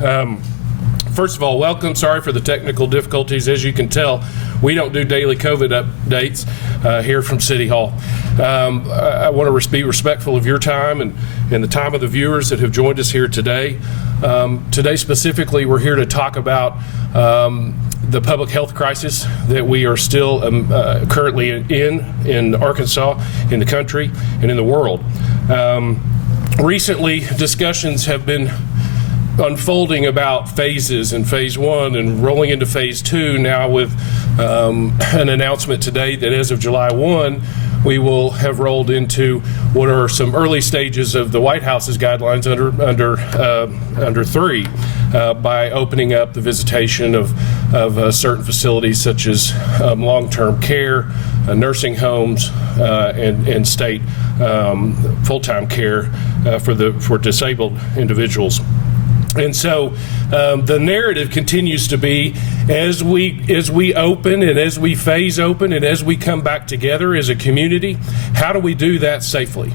First of all, welcome. Sorry for the technical difficulties. As you can tell, we don't do daily COVID updates here from City Hall. I want to be respectful of your time and the time of the viewers that have joined us here today. Today specifically, we're here to talk about the public health crisis that we are still currently in Arkansas, in the country, and in the world. Recently, discussions have been unfolding about phases, and phase one and rolling into phase two now with an announcement today that as of July 1, we will have rolled into what are some early stages of the White House's guidelines under 3 by opening up the visitation of certain facilities such as long-term care, nursing homes, and state full-time care for disabled individuals. And so the narrative continues to be, as we open and as we phase open and as we come back together as a community, how do we do that safely?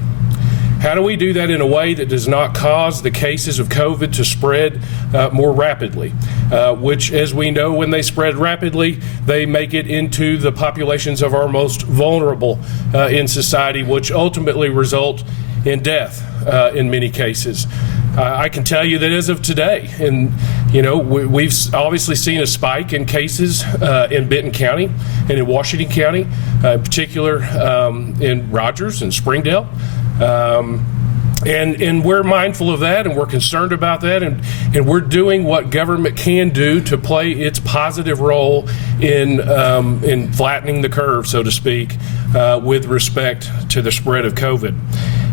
How do we do that in a way that does not cause the cases of COVID to spread more rapidly, which, as we know, when they spread rapidly, they make it into the populations of our most vulnerable in society, which ultimately result in death in many cases. I can tell you that as of today, and we've obviously seen a spike in cases in Benton County and in Washington County, in particular in Rogers and Springdale. And we're mindful of that, and we're concerned about that, and we're doing what government can do to play its positive role in flattening the curve, so to speak, with respect to the spread of COVID.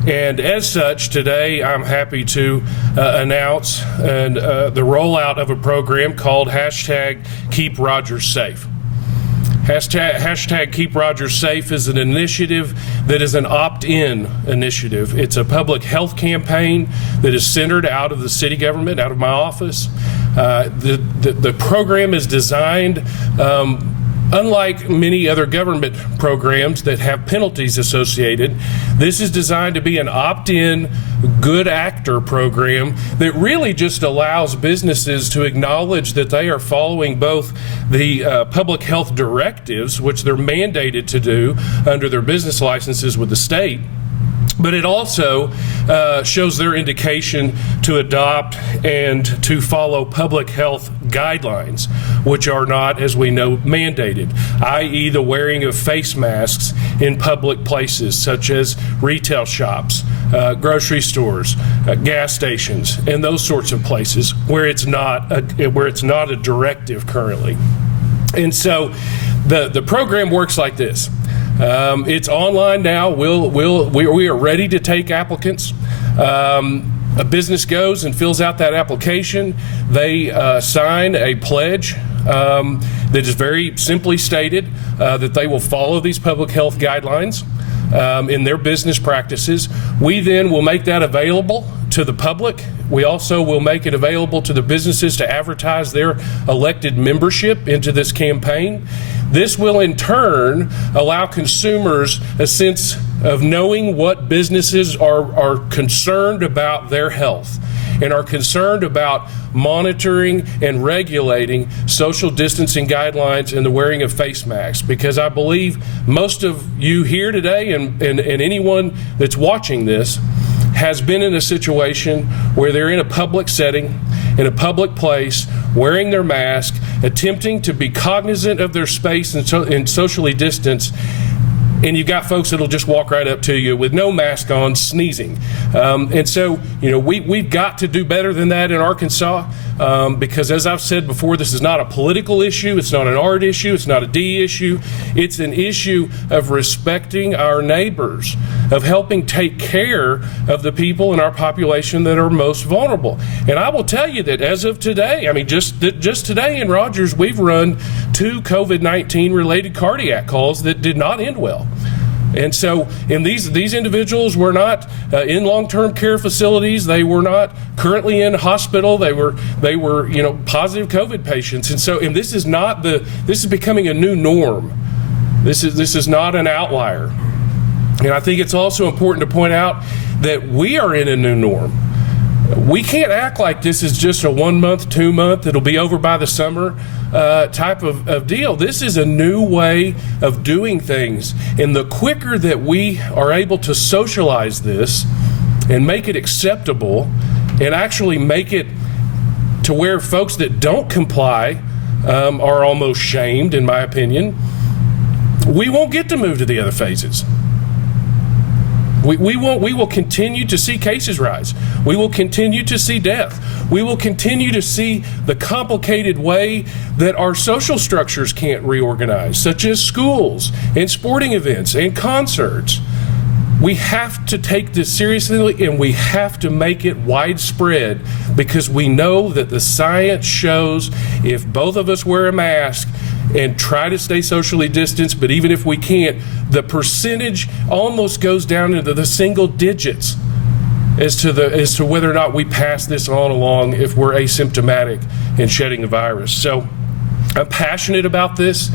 And as such, today I'm happy to announce the rollout of a program called #KeepRogersSafe. #KeepRogersSafe is an initiative that is an opt-in initiative. It's a public health campaign that is centered out of the city government, out of my office. The program is designed unlike many other government programs that have penalties associated. This is designed to be an opt-in, good actor program that really just allows businesses to acknowledge that they are following both the public health directives, which they're mandated to do under their business licenses with the state, but it also shows their indication to adopt and to follow public health guidelines, which are not, as we know, mandated, i.e. the wearing of face masks in public places such as retail shops, grocery stores, gas stations, and those sorts of places where it's not a directive currently. And so the program works like this. It's online now. We are ready to take applicants. A business goes and fills out that application. They sign a pledge that is very simply stated that they will follow these public health guidelines in their business practices. We then will make that available to the public. We also will make it available to the businesses to advertise their elected membership into this campaign. This will in turn allow consumers a sense of knowing what businesses are concerned about their health and are concerned about monitoring and regulating social distancing guidelines and the wearing of face masks. Because I believe most of you here today and anyone that's watching this has been in a situation where they're in a public setting, in a public place, wearing their mask, attempting to be cognizant of their space and socially distance, and you've got folks that'll just walk right up to you with no mask on, sneezing. And so, we've got to do better than that in Arkansas, because as I've said before, this is not a political issue, it's not an art issue, it's not a D issue, it's an issue of respecting our neighbors, of helping take care of the people in our population that are most vulnerable. And I will tell you that as of today, just today in Rogers, we've run 2 COVID-19 related cardiac calls that did not end well. And so, and these individuals were not in long-term care facilities. They were not currently in hospital. They were positive COVID patients. And so, and this is becoming a new norm. This is not an outlier. And I think it's also important to point out that we are in a new norm. We can't act like this is just a 1 month, 2 month, it'll be over by the summer type of deal. This is a new way of doing things. And the quicker that we are able to socialize this and make it acceptable and actually make it to where folks that don't comply are almost shamed, in my opinion, we won't get to move to the other phases. We will continue to see cases rise. We will continue to see death. We will continue to see the complicated way that our social structures can't reorganize, such as schools and sporting events and concerts. We have to take this seriously, and we have to make it widespread, because we know that the science shows if both of us wear a mask and try to stay socially distanced, but even if we can't, the percentage almost goes down into the single digits as to whether or not we pass this on along if we're asymptomatic and shedding the virus. So I'm passionate about this.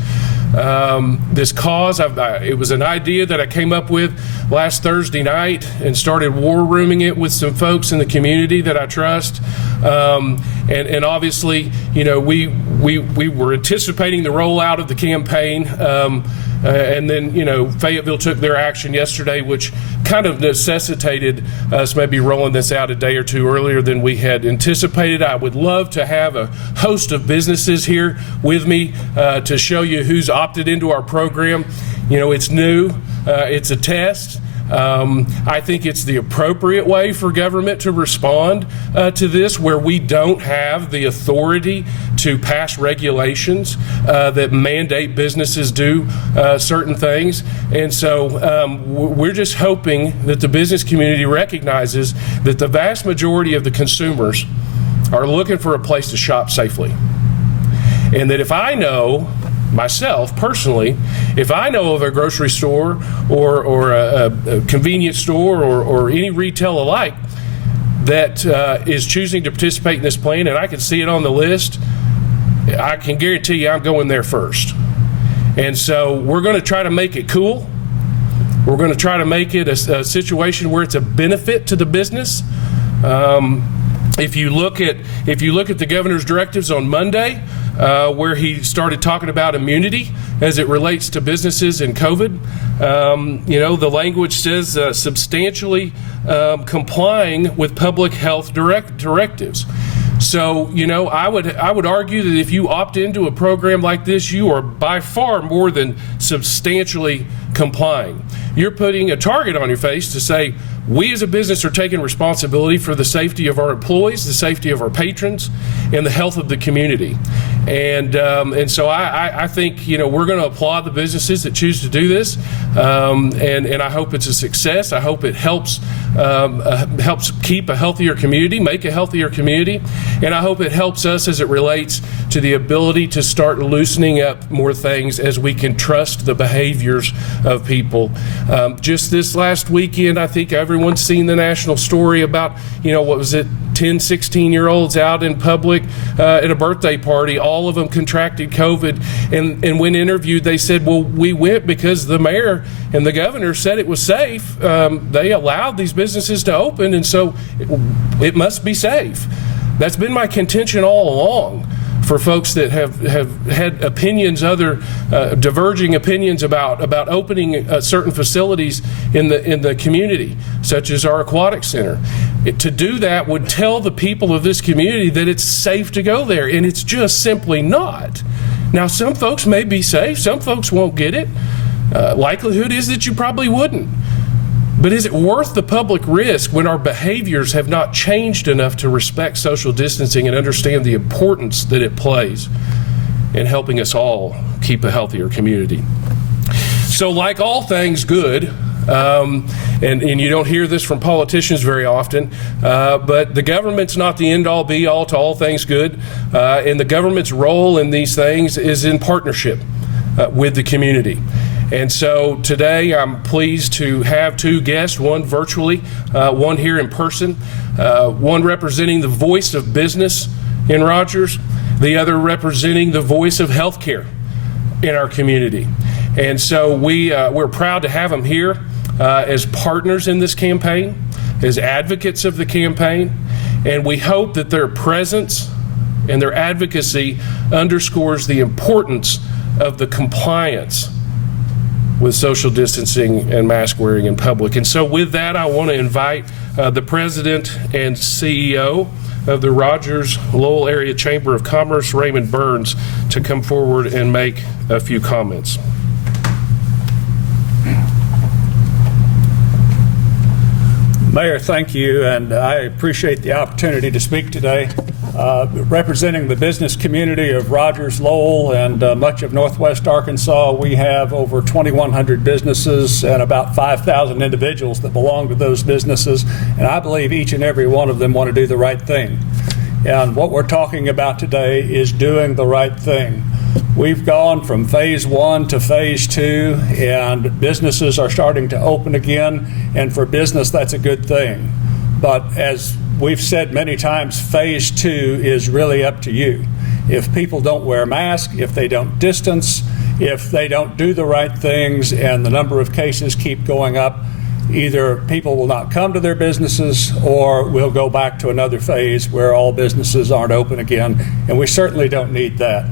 This cause, it was an idea that I came up with last Thursday night and started war rooming it with some folks in the community that I trust. And obviously, you know, we were anticipating the rollout of the campaign, and then, you know, Fayetteville took their action yesterday, which kind of necessitated us maybe rolling this out a day or two earlier than we had anticipated. I would love to have a host of businesses here with me to show you who's opted into our program. You know, it's new, it's a test. I think it's the appropriate way for government to respond to this, where we don't have the authority to pass regulations that mandate businesses do certain things. And so we're just hoping that the business community recognizes that the vast majority of the consumers are looking for a place to shop safely. And that if I know myself personally, if I know of a grocery store or a convenience store or any retail alike that is choosing to participate in this plan, and I can see it on the list, I can guarantee you I'm going there first. And so we're going to try to make it cool. We're going to try to make it a situation where it's a benefit to the business. If you look at the governor's directives on Monday, where he started talking about immunity as it relates to businesses and COVID, you know, the language says substantially complying with public health directives. So, you know, I would argue that if you opt into a program like this, you are by far more than substantially complying. You're putting a target on your face to say, we as a business are taking responsibility for the safety of our employees, the safety of our patrons, and the health of the community. And so I think, you know, we're going to applaud the businesses that choose to do this, and I hope it's a success. I hope it helps keep a healthier community, make a healthier community, and I hope it helps us as it relates to the ability to start loosening up more things as we can trust the behaviors of people. Just this last weekend, I think everyone's seen the national story about, you know, what was it, 10, 16-year-olds out in public at a birthday party. All of them contracted COVID, and when interviewed, they said, well, we went because the mayor and the governor said it was safe. They allowed these businesses to open, and so it must be safe. That's been my contention all along for folks that have had opinions, other diverging opinions about opening certain facilities in the community, such as our aquatic center. To do that would tell the people of this community that it's safe to go there, and it's just simply not. Now, some folks may be safe, some folks won't get it. Likelihood is that you probably wouldn't. But is it worth the public risk when our behaviors have not changed enough to respect social distancing and understand the importance that it plays in helping us all keep a healthier community? So, like all things good, and you don't hear this from politicians very often, but the government's not the end-all be-all to all things good, and the government's role in these things is in partnership with the community. And so today I'm pleased to have two guests, one virtually, one here in person, one representing the voice of business in Rogers, the other representing the voice of healthcare in our community. And so we're proud to have them here as partners in this campaign, as advocates of the campaign, And we hope that their presence and their advocacy underscores the importance of the compliance with social distancing and mask wearing in public. And so with that, I want to invite the President and CEO of the Rogers Lowell Area Chamber of Commerce, Raymond Burns, to come forward and make a few comments. Mayor, thank you, and I appreciate the opportunity to speak today. Representing the business community of Rogers, Lowell, and much of Northwest Arkansas, we have over 2,100 businesses and about 5,000 individuals that belong to those businesses, and I believe each and every one of them want to do the right thing. And what we're talking about today is doing the right thing. We've gone from phase 1 to phase 2, and businesses are starting to open again, and for business that's a good thing. But as we've said many times, phase 2 is really up to you. If people don't wear masks, if they don't distance, if they don't do the right things, and the number of cases keep going up, either people will not come to their businesses or we'll go back to another phase where all businesses aren't open again, and we certainly don't need that.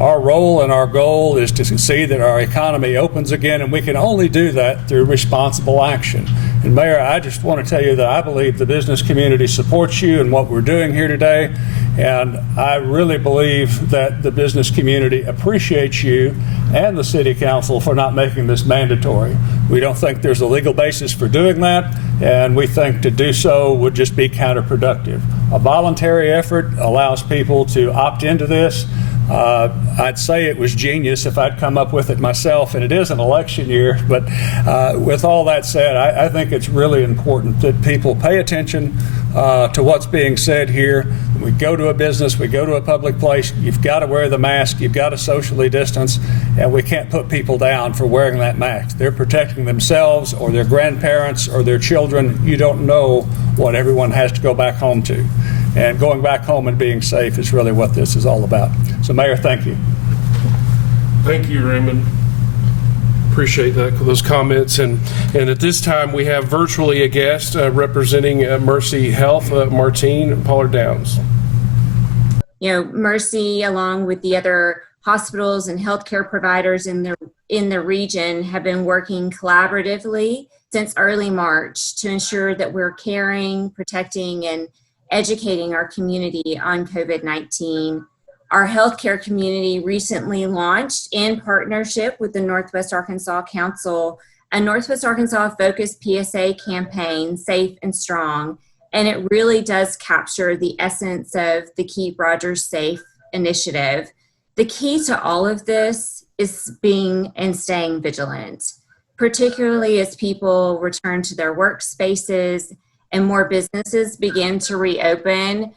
Our role and our goal is to see that our economy opens again, and we can only do that through responsible action. And Mayor, I just want to tell you that I believe the business community supports you and what we're doing here today, and I really believe that the business community appreciates you and the City Council for not making this mandatory. We don't think there's a legal basis for doing that, and we think to do so would just be counterproductive. A voluntary effort allows people to opt into this. I'd say it was genius if I'd come up with it myself, and it is an election year, but with all that said, I think it's really important that people pay attention to what's being said here. We go to a business, we go to a public place, you've got to wear the mask, you've got to socially distance, and we can't put people down for wearing that mask. They're protecting themselves or their grandparents or their children. You don't know what everyone has to go back home to. And going back home and being safe is really what this is all about. So, Mayor, thank you. Thank you, Raymond. Appreciate those comments. And at this time, we have virtually a guest representing Mercy Health, Martine Pollard-Downs. Mercy, along with the other hospitals and healthcare providers in the region, have been working collaboratively since early March to ensure that we're caring, protecting, and educating our community on COVID-19. Our healthcare community recently launched, in partnership with the Northwest Arkansas Council, a Northwest Arkansas focused PSA campaign, Safe and Strong, and it really does capture the essence of the Keep Rogers Safe initiative. The key to all of this is being and staying vigilant, particularly as people return to their workspaces and more businesses begin to reopen.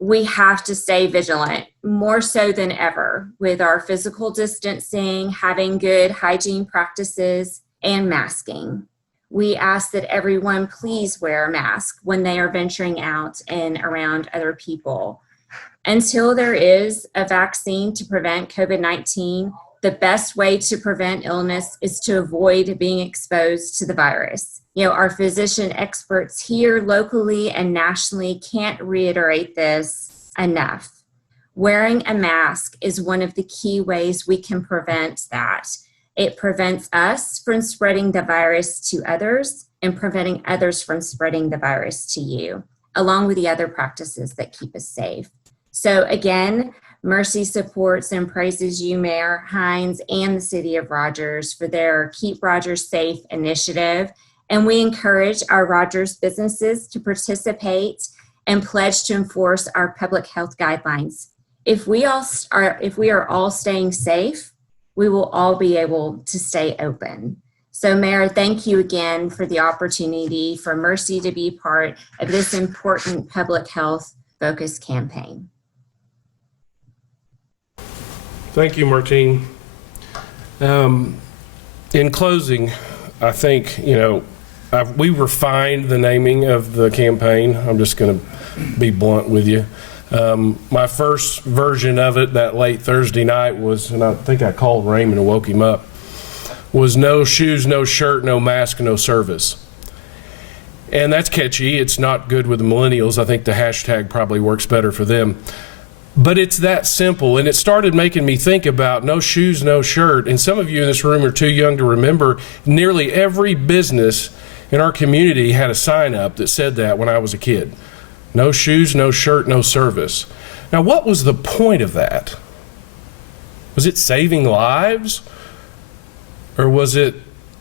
We have to stay vigilant, more so than ever, with our physical distancing, having good hygiene practices, and masking. We ask that everyone please wear a mask when they are venturing out and around other people. Until there is a vaccine to prevent COVID-19, the best way to prevent illness is to avoid being exposed to the virus. Our physician experts here locally and nationally can't reiterate this enough. Wearing a mask is one of the key ways we can prevent that. It prevents us from spreading the virus to others and preventing others from spreading the virus to you, along with the other practices that keep us safe. So again, Mercy supports and praises you, Mayor Hines, and the City of Rogers for their Keep Rogers Safe initiative. And we encourage our Rogers businesses to participate and pledge to enforce our public health guidelines. If we are all staying safe, we will all be able to stay open. So, Mayor, thank you again for the opportunity for Mercy to be part of this important public health focused campaign. Thank you, Martine. In closing, I think, we refined the naming of the campaign. I'm just going to be blunt with you. My first version of it that late Thursday night was, and I think I called Raymond and woke him up, was no shoes, no shirt, no mask, no service. And that's catchy. It's not good with the millennials. I think the hashtag probably works better for them. But it's that simple, and it started making me think about no shoes, no shirt. And some of you in this room are too young to remember, nearly every business in our community had a sign up that said that when I was a kid. No shoes, no shirt, no service. Now, what was the point of that? Was it saving lives? Or was it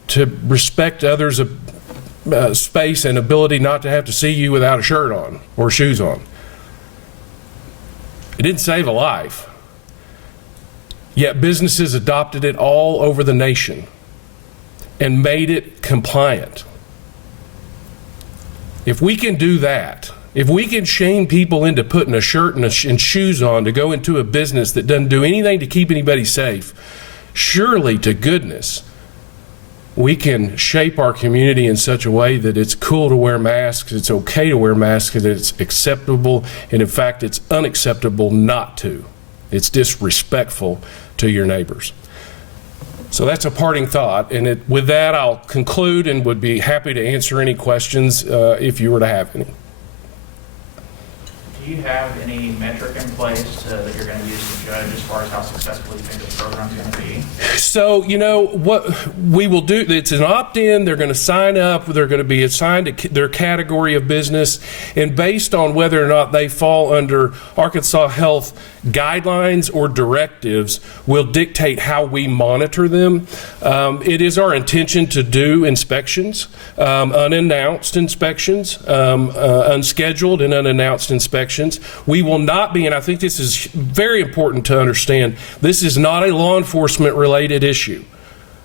to respect others' space and ability not to have to see you without a shirt on or shoes on? It didn't save a life. Yet businesses adopted it all over the nation and made it compliant. If we can do that, if we can shame people into putting a shirt and shoes on to go into a business that doesn't do anything to keep anybody safe, surely to goodness, we can shape our community in such a way that it's cool to wear masks, it's okay to wear masks, and it's acceptable, and in fact, it's unacceptable not to. It's disrespectful to your neighbors. So that's a parting thought, and with that, I'll conclude and would be happy to answer any questions if you were to have any. Do you have any metric in place that you're going to use to judge as far as how successful you think the program's going to be? So, you know, what we will do, it's an opt-in, they're going to sign up, they're going to be assigned to their category of business, and based on whether or not they fall under Arkansas Health guidelines or directives will dictate how we monitor them. It is our intention to do inspections, unannounced inspections, unscheduled and unannounced inspections. We will not be, and I think this is very important to understand, this is not a law enforcement related issue.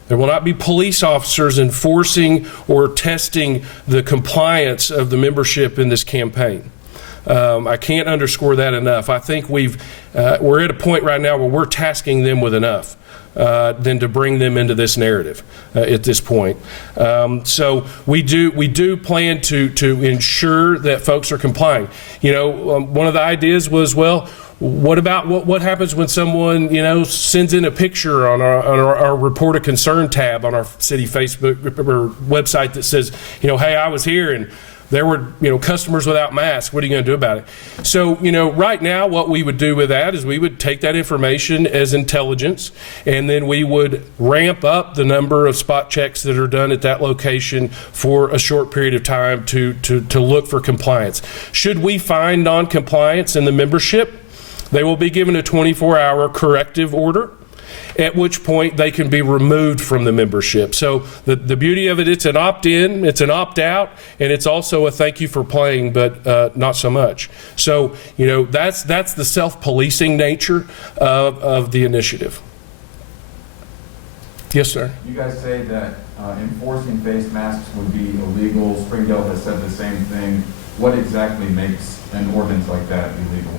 There will not be police officers enforcing or testing the compliance of the membership in this campaign. I can't underscore that enough. I think we're at a point right now where we're tasking them with enough than to bring them into this narrative at this point. So we do plan to ensure that folks are complying. You know, one of the ideas was, well, what about what happens when someone, you know, sends in a picture on our report a concern tab on our city Facebook or website that says, you know, hey, I was here and there were, you know, customers without masks. What are you going to do about it? So, you know, right now what we would do with that is we would take that information as intelligence, and then we would ramp up the number of spot checks that are done at that location for a short period of time to look for compliance. Should we find non-compliance in the membership, they will be given a 24-hour corrective order, at which point they can be removed from the membership. So the beauty of it, it's an opt-in, it's an opt-out, and it's also a thank you for playing, but not so much. So, you know, that's the self-policing nature of the initiative. Yes, sir. You guys say that enforcing face masks would be illegal. Springdale has said the same thing. What exactly makes an ordinance like that illegal?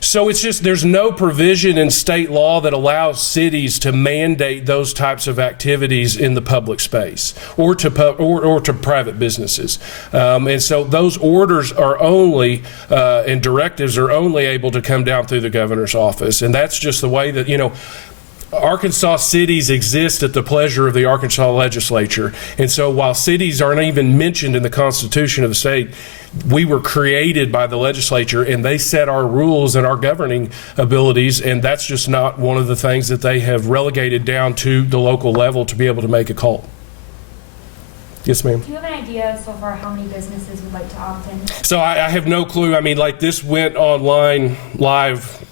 So it's just there's no provision in state law that allows cities to mandate those types of activities in the public space or to private businesses. And so those orders are only and directives are only able to come down through the governor's office. And that's just the way that, you know, Arkansas cities exist at the pleasure of the Arkansas legislature. And so while cities aren't even mentioned in the Constitution of the state, we were created by the legislature and they set our rules and our governing abilities, and that's just not one of the things that they have relegated down to the local level to be able to make a call. Yes, ma'am. Do you have an idea so far how many businesses would like to opt in? So I have no clue. I mean, like this went online live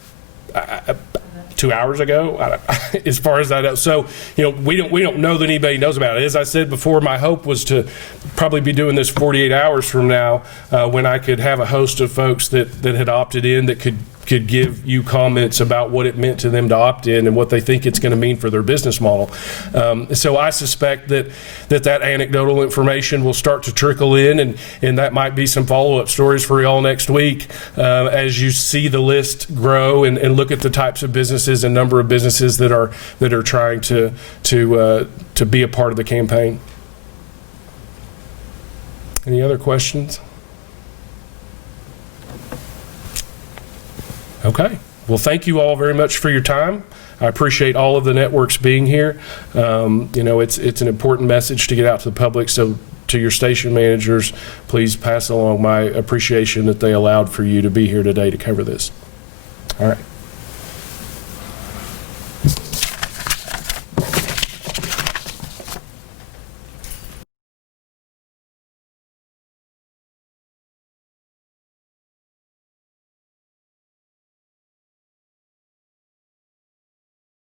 2 hours ago, as far as I know. So, you know, we don't know that anybody knows about it. As I said before, my hope was to probably be doing this 48 hours from now when I could have a host of folks that had opted in that could give you comments about what it meant to them to opt in and what they think it's going to mean for their business model. So I suspect that anecdotal information will start to trickle in, and that might be some follow-up stories for y'all next week as you see the list grow and look at the types of businesses and number of businesses that are trying to be a part of the campaign. Any other questions? Okay. Well, thank you all very much for your time. I appreciate all of the networks being here. You know, it's an important message to get out to the public, so to your station managers, please pass along my appreciation that they allowed for you to be here today to cover this. All right.